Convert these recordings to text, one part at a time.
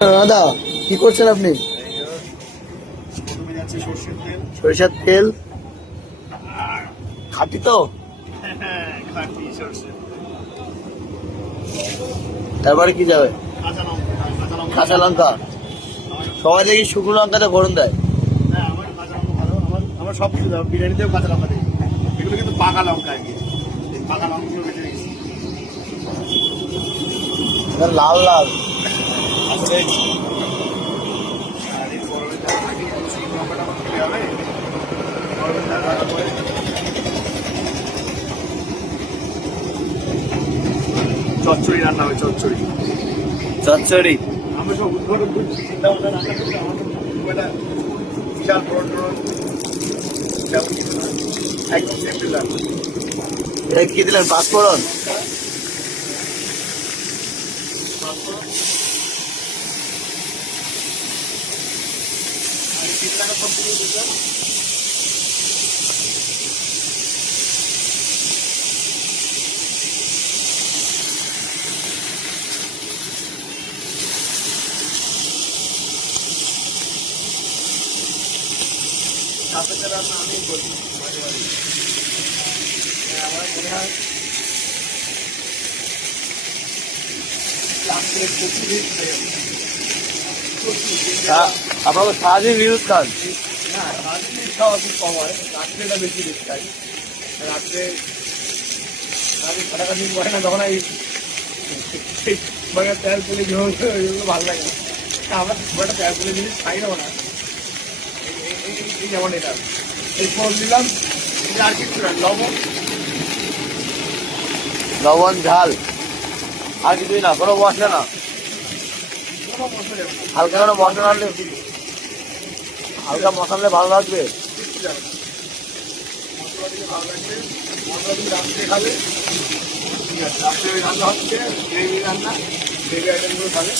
দাদা কি করছেন আপনি? সরিষার তেল খাঁটি তো? তারপরে কি যাবে? কাঁচা লঙ্কা। সবাই দেখি শুকনো লঙ্কাটা ফোড়ন দেয়। আমার সব কিছু দাও, বিরিয়ানিতেও কাঁচা লঙ্কা দিই। এগুলো কিন্তু পাকা লঙ্কা আর কি, পাকা লঙ্কাগুলো বেশি দিয়েছি। লাল লাল আসলে আর এই গরমে যা থাকি, শুকনো লঙ্কাটা আমার খেতে হবে। গরমে থাকার পরে চচ্চড়ি রান্না হবে, চচ্চড়ি। চচ্চড়ি। আমি সব উদ্ঘাটন করছি, চিন্তা ভাবনা রান্না করছি। আমার খুব একটা বিশাল ফোড়ন টোড়ন তেমন কিছু না, একদম সিম্পল রান্না। এটা কি দিলেন? পাঁচফোড়ন। আর 3 টাকা সব কিছু দিলাম। সাথে রান্না আমি করি মাঝে মাঝে। আমার মনে হয় আপনার সারাদিন রিলস খান? না, সারাদিন খাওয়া খুব কম হয়, রাত্রেটা বেশি বেশি খাই। রাত্রে আমি কাটাকাটি করে না, তখন এই তেল তেলে এগুলো ভালো লাগে না। আমার খুব একটা তেল তেলে জিনিস খাই না না। এই যেমন এটা এই ফোন দিলাম, আর কিছু না, লবণ লবণ ঝাল আর কিছুই না, কোনো মশলা না? কোনো মশলা যাবে না। হালকা কোনো মশলা আনলে, হালকা মশলা ভালো লাগবে। কিচ্ছু যাবে না, মশলা দিলে ভালো লাগবে। মশলা দিয়ে রাত্রে খাবে, ঠিক আছে। রাত্রে ওই রান্না হচ্ছে গ্রেভি রান্না, গ্রেভি আইটেমগুলো খাবে।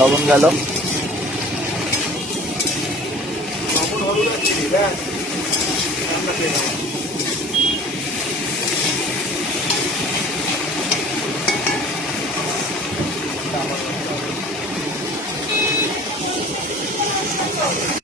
লবণ গেল। লবণ হলুদ আছে, রান্না খেয়ে নেবো।